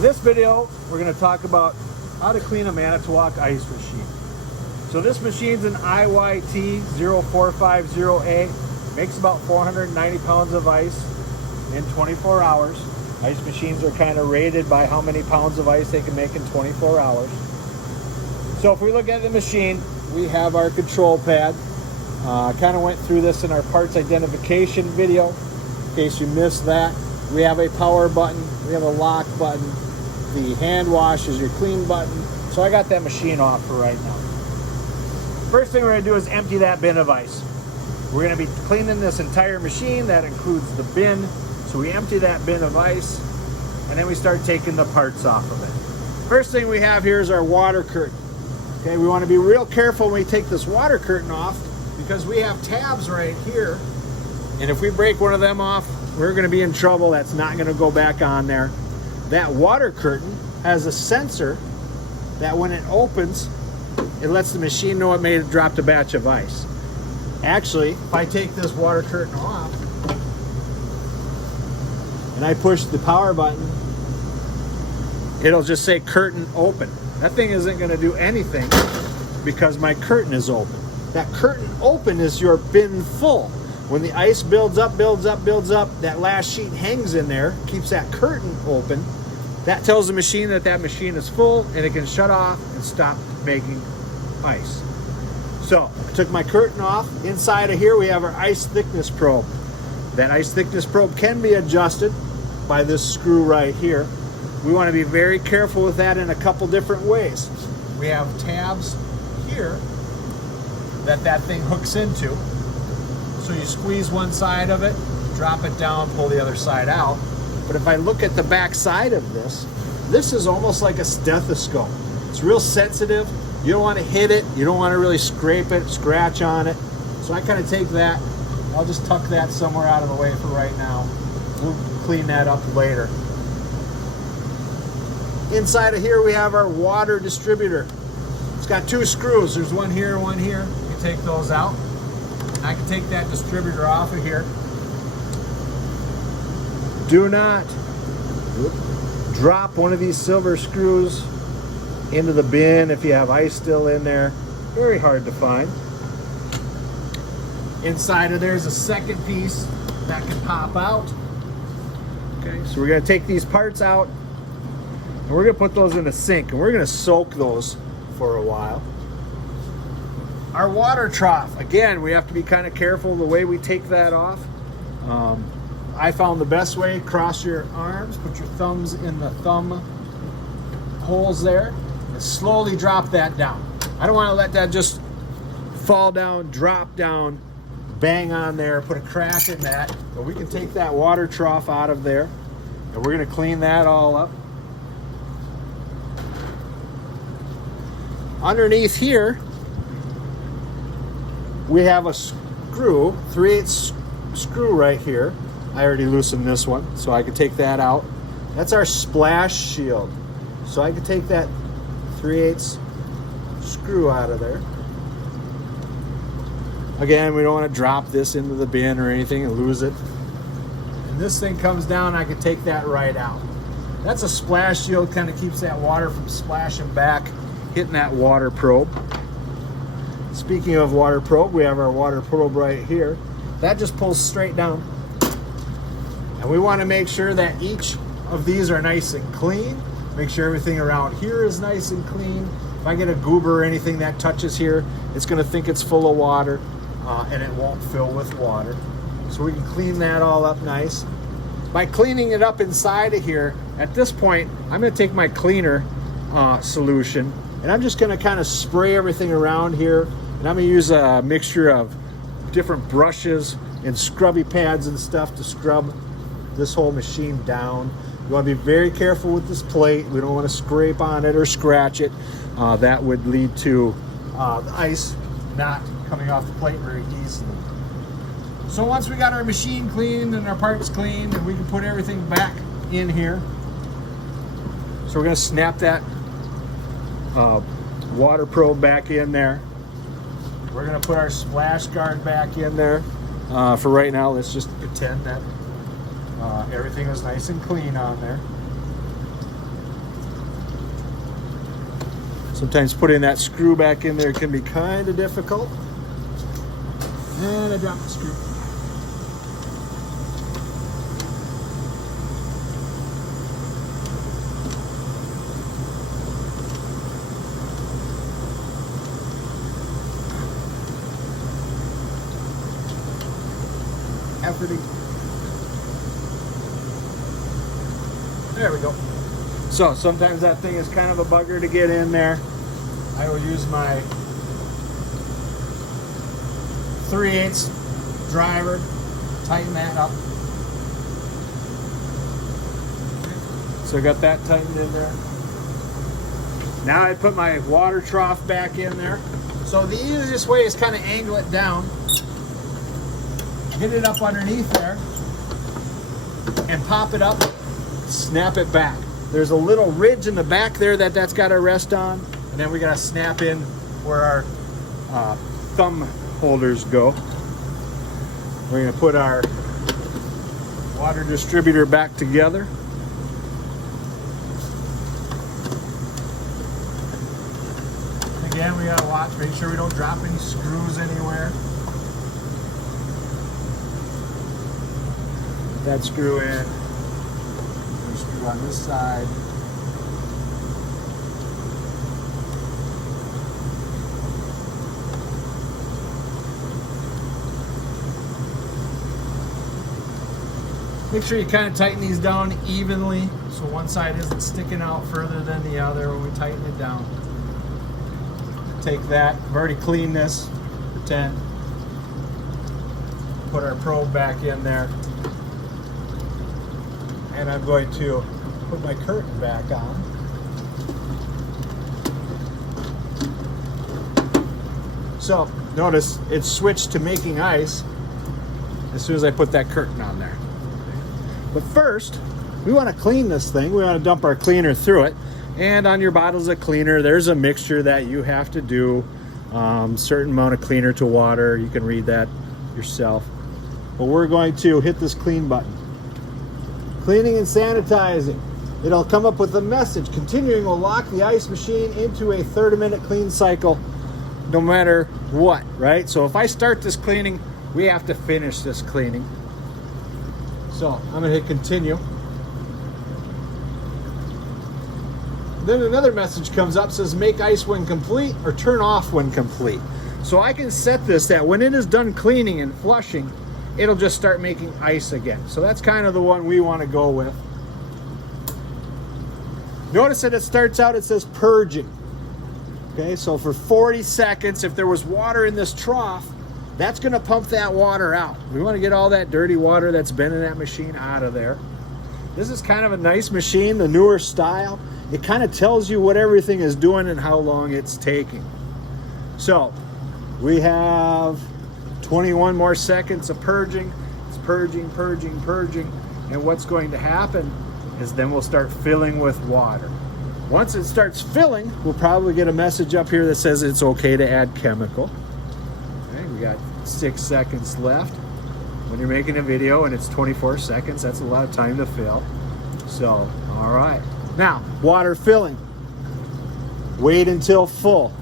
In this video, we're going to talk about how to clean a Manitowoc Ice Machine. So this machine's an IYT 0450A, makes about 490 pounds of ice in 24 hours. Ice machines are kind of rated by how many pounds of ice they can make in 24 hours. So if we look at the machine, we have our control pad. I kind of went through this in our parts identification video. In case you missed that, we have a power button, we have a lock button. The hand wash is your clean button. So I got that machine off for right now. First thing we're going to do is empty that bin of ice. We're going to be cleaning this entire machine. That includes the bin. So we empty that bin of ice and then we start taking the parts off of it. First thing we have here is our water curtain. Okay, we want to be real careful when we take this water curtain off because we have tabs right here. And if we break one of them off, we're going to be in trouble. That's not going to go back on there. That water curtain has a sensor that when it opens, it lets the machine know it may have dropped a batch of ice. Actually, if I take this water curtain off and I push the power button, it'll just say curtain open. That thing isn't going to do anything because my curtain is open. That curtain open is your bin full. When the ice builds up, that last sheet hangs in there, keeps that curtain open. That tells the machine that that machine is full and it can shut off and stop making ice. So I took my curtain off. Inside of here we have our ice thickness probe. That ice thickness probe can be adjusted by this screw right here. We want to be very careful with that in a couple different ways. We have tabs here that thing hooks into. So you squeeze one side of it, drop it down, pull the other side out. But if I look at the back side of this, this is almost like a stethoscope. It's real sensitive. You don't want to hit it. You don't want to really scrape it, scratch on it. So I kind of take that. I'll just tuck that somewhere out of the way for right now. We'll clean that up later. Inside of here we have our water distributor. It's got two screws. There's one here, one here. You take those out. I can take that distributor off of here. Do not drop one of these silver screws into the bin if you have ice still in there. Very hard to find. Inside of there's a second piece that can pop out. Okay, so we're going to take these parts out and we're going to put those in the sink and we're going to soak those for a while. Our water trough, again, we have to be kind of careful the way we take that off. I found the best way, cross your arms, put your thumbs in the thumb holes there, and slowly drop that down. I don't want to let that just fall down, drop down, bang on there, put a crack in that. But we can take that water trough out of there, and we're going to clean that all up. Underneath here, we have a screw, 3/8 screw right here. I already loosened this one, so I can take that out. That's our splash shield. So I can take that 3/8 screw out of there. Again, we don't want to drop this into the bin or anything and lose it. And this thing comes down, I can take that right out. That's a splash shield, kind of keeps that water from splashing back, hitting that water probe. Speaking of water probe, we have our water probe right here. That just pulls straight down. And we want to make sure that each of these are nice and clean. Make sure everything around here is nice and clean. If I get a goober or anything that touches here, it's going to think it's full of water and it won't fill with water. So we can clean that all up nice. By cleaning it up inside of here, at this point, I'm going to take my cleaner solution and I'm just going to kind of spray everything around here. And I'm going to use a mixture of different brushes and scrubby pads and stuff to scrub this whole machine down. You want to be very careful with this plate. We don't want to scrape on it or scratch it. That would lead to the ice not coming off the plate very easily. So once we got our machine cleaned and our parts cleaned, and we can put everything back in here. So we're going to snap that water probe back in there. We're going to put our splash guard back in there. For right now, let's just pretend that everything is nice and clean on there. Sometimes putting that screw back in there can be kind of difficult. And I dropped the screw. There we go. So sometimes that thing is kind of a bugger to get in there. I will use my 3/8 driver, tighten that up. So I got that tightened in there. Now I put my water trough back in there. So the easiest way is kind of angle it down, get it up underneath there, and pop it up, snap it back. There's a little ridge in the back there that's got to rest on, and then we got to snap in where our thumb holders go. We're going to put our water distributor back together. Again, we got to watch, make sure we don't drop any screws anywhere. Put that screw in. Screw on this side. Make sure you kind of tighten these down evenly so one side isn't sticking out further than the other when we tighten it down. Take that, I've already cleaned this, pretend. Put our probe back in there. And I'm going to put my curtain back on. So notice it switched to making ice as soon as I put that curtain on there. But first, we want to clean this thing. We want to dump our cleaner through it. And on your bottles of cleaner, there's a mixture that you have to do. Certain amount of cleaner to water. You can read that yourself. But we're going to hit this clean button. Cleaning and sanitizing. It'll come up with a message. Continuing will lock the ice machine into a 30-minute clean cycle no matter what, right? So if I start this cleaning, we have to finish this cleaning. So I'm going to hit continue. Then another message comes up, says make ice when complete or turn off when complete. So I can set this that when it is done cleaning and flushing, it'll just start making ice again. So that's kind of the one we want to go with. Notice that it starts out, it says purging. Okay, so for 40 seconds, if there was water in this trough, that's going to pump that water out. We want to get all that dirty water that's been in that machine out of there. This is kind of a nice machine, the newer style. It kind of tells you what everything is doing and how long it's taking. So we have 21 more seconds of purging. It's purging, purging, purging. And what's going to happen is then we'll start filling with water. Once it starts filling, we'll probably get a message up here that says it's okay to add chemical. Okay, we got 6 seconds left. When you're making a video and it's 24 seconds, that's a lot of time to fill. So, all right. Now, water filling. Wait until full.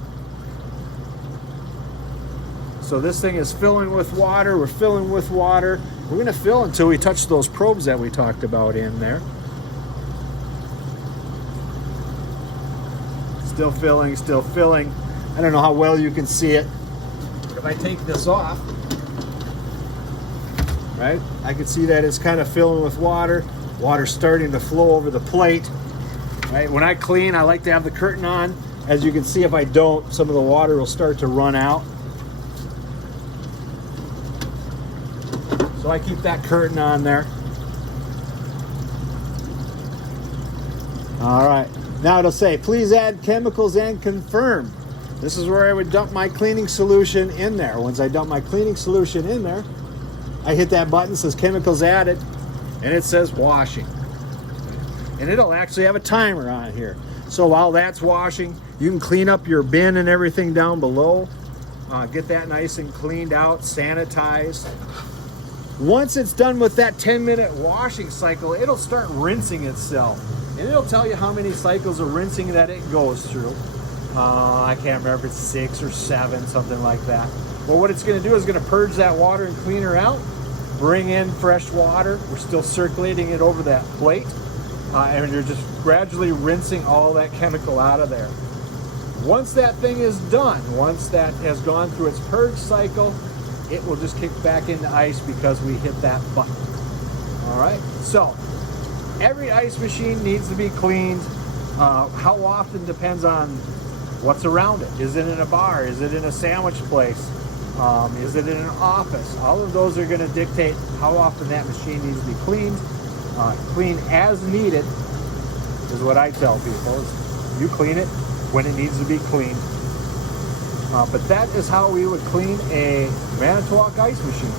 So this thing is filling with water. We're filling with water. We're going to fill until we touch those probes that we talked about in there. Still filling, still filling. I don't know how well you can see it. But if I take this off, right, I can see that it's kind of filling with water. Water's starting to flow over the plate. Right? When I clean, I like to have the curtain on. As you can see, if I don't, some of the water will start to run out. So I keep that curtain on there. All right. Now it'll say, please add chemicals and confirm. This is where I would dump my cleaning solution in there. Once I dump my cleaning solution in there, I hit that button, says chemicals added, and it says washing. And it'll actually have a timer on here. So while that's washing, you can clean up your bin and everything down below. Get that nice and cleaned out, sanitized. Once it's done with that 10-minute washing cycle, it'll start rinsing itself. And it'll tell you how many cycles of rinsing that it goes through. I can't remember if it's 6 or 7, something like that. Well, what it's going to do is going to purge that water and cleaner out, bring in fresh water. We're still circulating it over that plate, and you're just gradually rinsing all that chemical out of there. Once that thing is done, once that has gone through its purge cycle, it will just kick back into ice because we hit that button. All right, so every ice machine needs to be cleaned. How often depends on what's around it. Is it in a bar? Is it in a sandwich place? Is it in an office? All of those are going to dictate how often that machine needs to be cleaned. Clean as needed is what I tell people. Is you clean it when it needs to be cleaned. But that is how we would clean a Manitowoc ice machine.